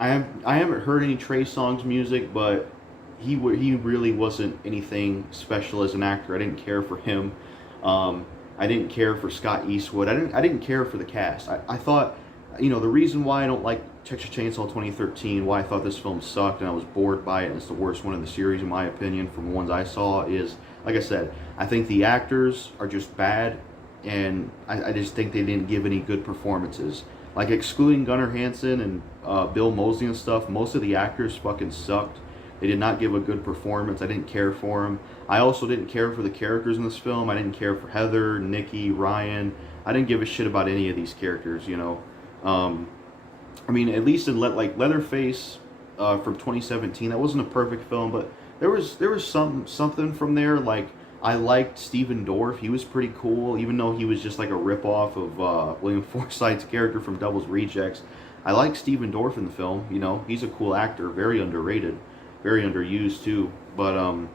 I haven't heard any Trey Songz music, but he really wasn't anything special as an actor. I didn't care for him. I didn't care for Scott Eastwood. I didn't care for the cast. I thought, you know, the reason why I don't like Texas Chainsaw 2013, why I thought this film sucked and I was bored by it, and it's the worst one in the series in my opinion from the ones I saw, is, like I said, I think the actors are just bad, and I just think they didn't give any good performances. Like, excluding Gunnar Hansen and Bill Moseley and stuff, most of the actors fucking sucked. They did not give a good performance. I didn't care for them. I also didn't care for the characters in this film. I didn't care for Heather, Nikki, Ryan. I didn't give a shit about any of these characters, you know. I mean, at least in Leatherface from 2017, that wasn't a perfect film, but there was something from there. Like, I liked Stephen Dorff. He was pretty cool, even though he was just like a ripoff of William Forsythe's character from Devil's Rejects. I like Stephen Dorff in the film. You know, he's a cool actor, very underrated, very underused too. But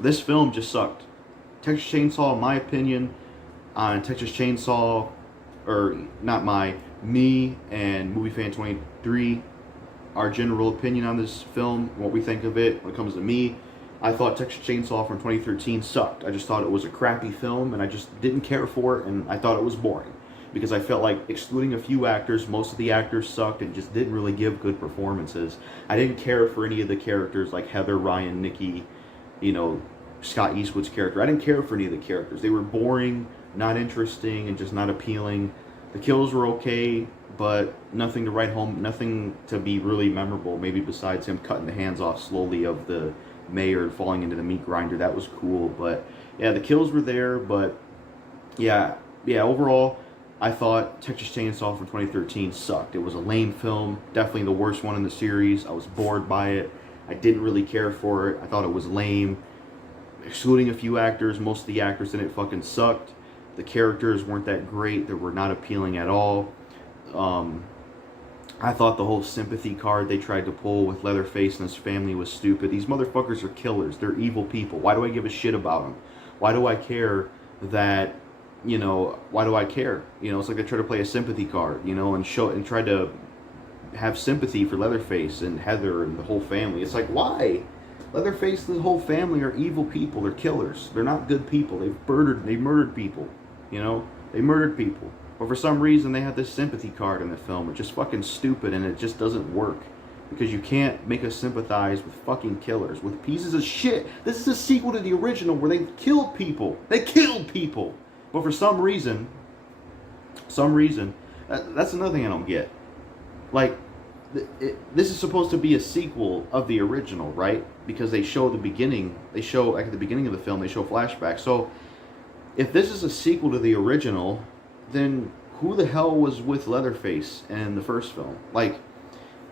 this film just sucked. Texas Chainsaw, in my opinion, on Texas Chainsaw, or not me and Movie Fan 23, our general opinion on this film, what we think of it. When it comes to me, I thought Texas Chainsaw from 2013 sucked. I just thought it was a crappy film, and I just didn't care for it, and I thought it was boring. because I felt like, excluding a few actors, most of the actors sucked and just didn't really give good performances. I didn't care for any of the characters like Heather, Ryan, Nikki, you know, Scott Eastwood's character. I didn't care for any of the characters. They were boring, not interesting, and just not appealing. The kills were okay, but nothing to write home, nothing to be really memorable, maybe besides him cutting the hands off slowly of the mayor and falling into the meat grinder. That was cool, but yeah, the kills were there, but yeah, overall, I thought Texas Chainsaw from 2013 sucked. It was a lame film, definitely the worst one in the series. I was bored by it. I didn't really care for it. I thought it was lame. Excluding a few actors, most of the actors in it fucking sucked. The characters weren't that great. They were not appealing at all. I thought the whole sympathy card they tried to pull with Leatherface and his family was stupid. These motherfuckers are killers. They're evil people. Why do I give a shit about them? Why do I care that, you know, why do I care? You know, it's like they try to play a sympathy card, you know, and try to have sympathy for Leatherface and Heather and the whole family. It's like, why? Leatherface and the whole family are evil people. They're killers. They're not good people. They've murdered people, you know? They murdered people. But for some reason, they have this sympathy card in the film. It's just fucking stupid, and it just doesn't work. Because you can't make us sympathize with fucking killers, with pieces of shit. This is a sequel to the original where they killed people. They killed people. But for some reason, that's another thing I don't get. Like, this is supposed to be a sequel of the original, right? Because they show the beginning. Like at the beginning of the film, they show flashbacks. So, if this is a sequel to the original, then who the hell was with Leatherface in the first film? Like,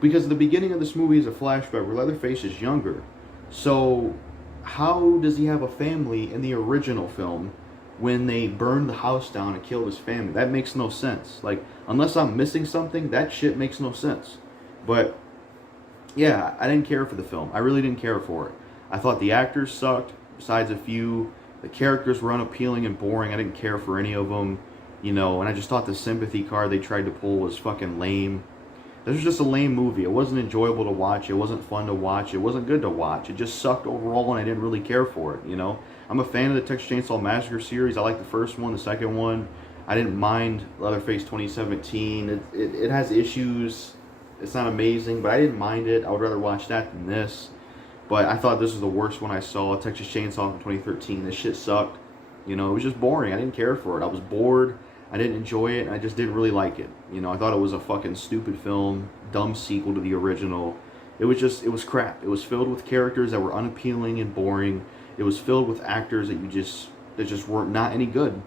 because the beginning of this movie is a flashback where Leatherface is younger. So, how does he have a family in the original film when they burned the house down and killed his family? That makes no sense. Like, unless I'm missing something, that shit makes no sense. But, yeah, I didn't care for the film. I really didn't care for it. I thought the actors sucked, besides a few. The characters were unappealing and boring. I didn't care for any of them. You know, and I just thought the sympathy card they tried to pull was fucking lame. This was just a lame movie. It wasn't enjoyable to watch. It wasn't fun to watch. It wasn't good to watch. It just sucked overall, and I didn't really care for it, you know? I'm a fan of the Texas Chainsaw Massacre series. I like the first one, the second one. I didn't mind Leatherface 2017. It has issues. It's not amazing, but I didn't mind it. I would rather watch that than this. But I thought this was the worst one I saw, Texas Chainsaw from 2013. This shit sucked. You know, it was just boring. I didn't care for it. I was bored. I didn't enjoy it, and I just didn't really like it. You know, I thought it was a fucking stupid film, dumb sequel to the original. It was crap. It was filled with characters that were unappealing and boring. It was filled with actors that just weren't not any good.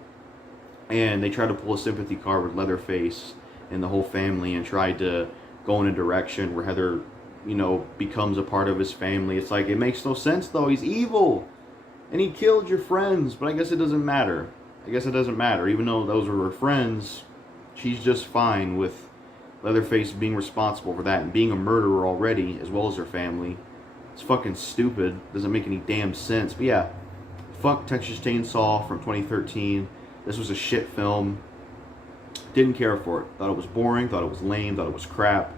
And they tried to pull a sympathy card with Leatherface and the whole family and tried to go in a direction where Heather, you know, becomes a part of his family. It's like, it makes no sense, though. He's evil. And he killed your friends, but I guess it doesn't matter. Even though those were her friends, she's just fine with Leatherface being responsible for that and being a murderer already, as well as her family. It's fucking stupid. Doesn't make any damn sense. But yeah, fuck Texas Chainsaw from 2013. This was a shit film. Didn't care for it. Thought it was boring, thought it was lame, thought it was crap.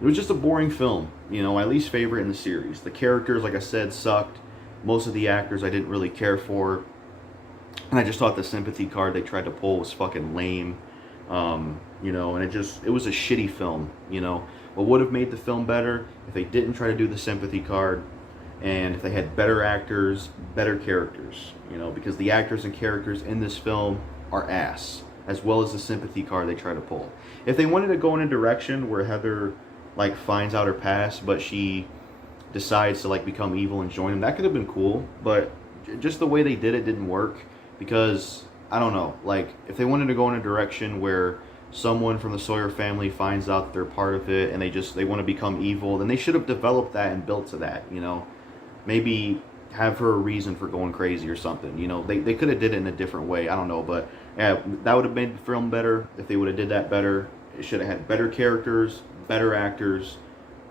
It was just a boring film. You know, my least favorite in the series. The characters, like I said, sucked. Most of the actors I didn't really care for. And I just thought the sympathy card they tried to pull was fucking lame. You know, and it was a shitty film, you know. What would have made the film better if they didn't try to do the sympathy card and if they had better actors, better characters, you know, because the actors and characters in this film are ass, as well as the sympathy card they try to pull. If they wanted to go in a direction where Heather, like, finds out her past, but she decides to, like, become evil and join them, that could have been cool, but just the way they did it didn't work, because, I don't know, like, if they wanted to go in a direction where someone from the Sawyer family finds out that they're part of it and they want to become evil, then they should have developed that and built to that, you know. Maybe have her a reason for going crazy or something, you know. They could have did it in a different way, I don't know, but yeah, that would have made the film better if they would have did that better. It should have had better characters, better actors.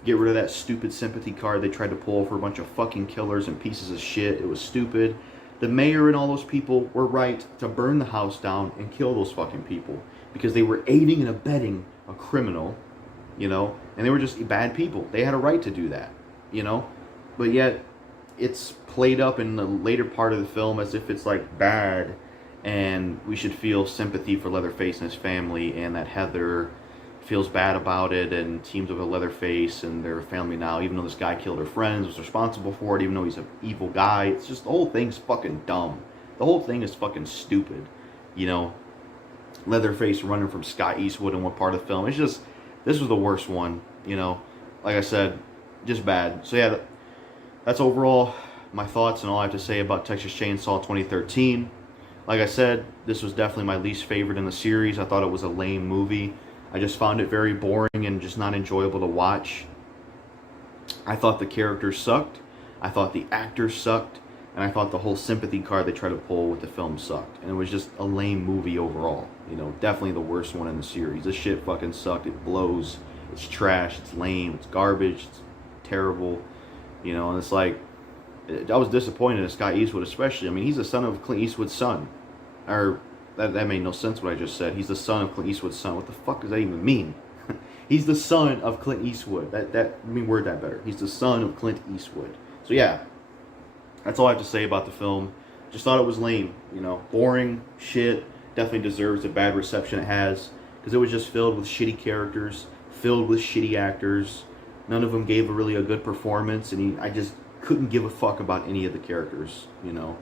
Get rid of that stupid sympathy card they tried to pull for a bunch of fucking killers and pieces of shit. It was stupid. The mayor and all those people were right to burn the house down and kill those fucking people because they were aiding and abetting a criminal, you know, and they were just bad people. They had a right to do that, you know, but yet it's played up in the later part of the film as if it's like bad and we should feel sympathy for Leatherface and his family, and that Heather feels bad about it and teams up with Leatherface and their family now, even though this guy killed her friends, was responsible for it, even though he's an evil guy. It's just, the whole thing's fucking dumb. The whole thing is fucking stupid. You know, Leatherface running from Scott Eastwood in one part of the film. It's just, this was the worst one, you know. Like I said, just bad. So yeah, that's overall my thoughts and all I have to say about Texas Chainsaw 2013. Like I said, this was definitely my least favorite in the series. I thought it was a lame movie. I just found it very boring and just not enjoyable to watch. I thought the characters sucked. I thought the actors sucked. And I thought the whole sympathy card they tried to pull with the film sucked. And it was just a lame movie overall. You know, definitely the worst one in the series. This shit fucking sucked. It blows. It's trash. It's lame. It's garbage. It's terrible. You know, and it's like, I was disappointed in Scott Eastwood especially. I mean, he's the son of Clint Eastwood's son. Or, that made no sense what I just said. He's the son of Clint Eastwood's son. What the fuck does that even mean? He's the son of Clint Eastwood. Let me word that better. He's the son of Clint Eastwood. So yeah, that's all I have to say about the film. Just thought it was lame. You know, boring shit. Definitely deserves the bad reception it has, because it was just filled with shitty characters, filled with shitty actors. None of them gave really a good performance, and I just couldn't give a fuck about any of the characters. You know.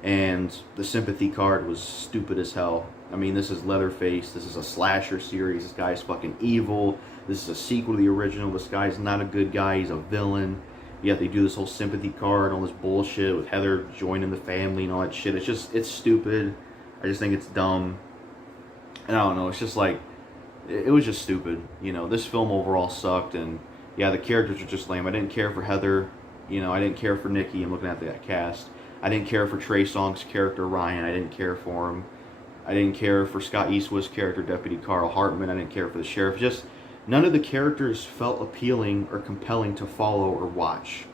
And the sympathy card was stupid as hell. I mean, this is Leatherface. This is a slasher series. This guy's fucking evil. This is a sequel to the original. This guy's not a good guy. He's a villain. Yet they do this whole sympathy card, all this bullshit with Heather joining the family and all that shit. It's just, it's stupid. I just think it's dumb. And I don't know. It's just like, it was just stupid. You know, this film overall sucked. And yeah, the characters are just lame. I didn't care for Heather. You know, I didn't care for Nikki. I'm looking at that cast. I didn't care for Trey Songz's character, Ryan. I didn't care for him. I didn't care for Scott Eastwood's character, Deputy Carl Hartman. I didn't care for the sheriff. Just none of the characters felt appealing or compelling to follow or watch,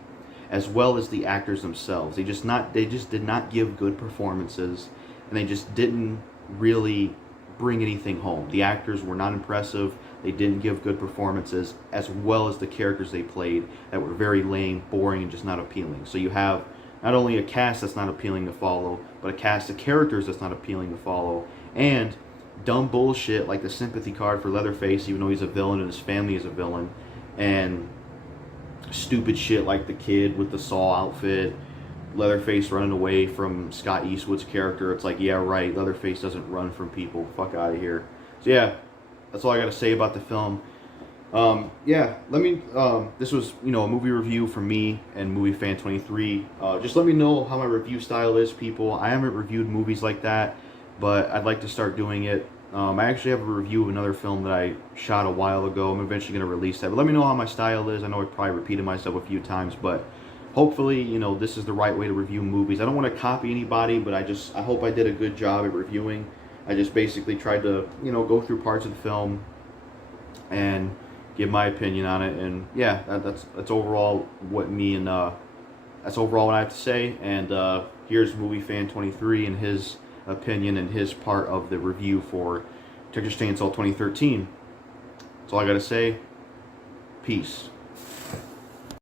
as well as the actors themselves. They just did not give good performances, and they just didn't really bring anything home. The actors were not impressive. They didn't give good performances, as well as the characters they played that were very lame, boring, and just not appealing. So you have not only a cast that's not appealing to follow, but a cast of characters that's not appealing to follow, and dumb bullshit like the sympathy card for Leatherface, even though he's a villain and his family is a villain, and stupid shit like the kid with the Saw outfit, Leatherface running away from Scott Eastwood's character. It's like, yeah, right, Leatherface doesn't run from people. Fuck out of here. So yeah, that's all I got to say about the film. Yeah, this was, you know, a movie review from me and Movie Fan 23. Just let me know how my review style is, people. I haven't reviewed movies like that, but I'd like to start doing it. I actually have a review of another film that I shot a while ago. I'm eventually going to release that, but let me know how my style is. I know I probably repeated myself a few times, but hopefully, you know, this is the right way to review movies. I don't want to copy anybody, but I hope I did a good job at reviewing. I just basically tried to, you know, go through parts of the film and give my opinion on it, and yeah, that's overall what that's overall what I have to say. And here's Movie Fan 23 and his opinion and his part of the review for Texas Chainsaw 2013. That's all I gotta say. Peace.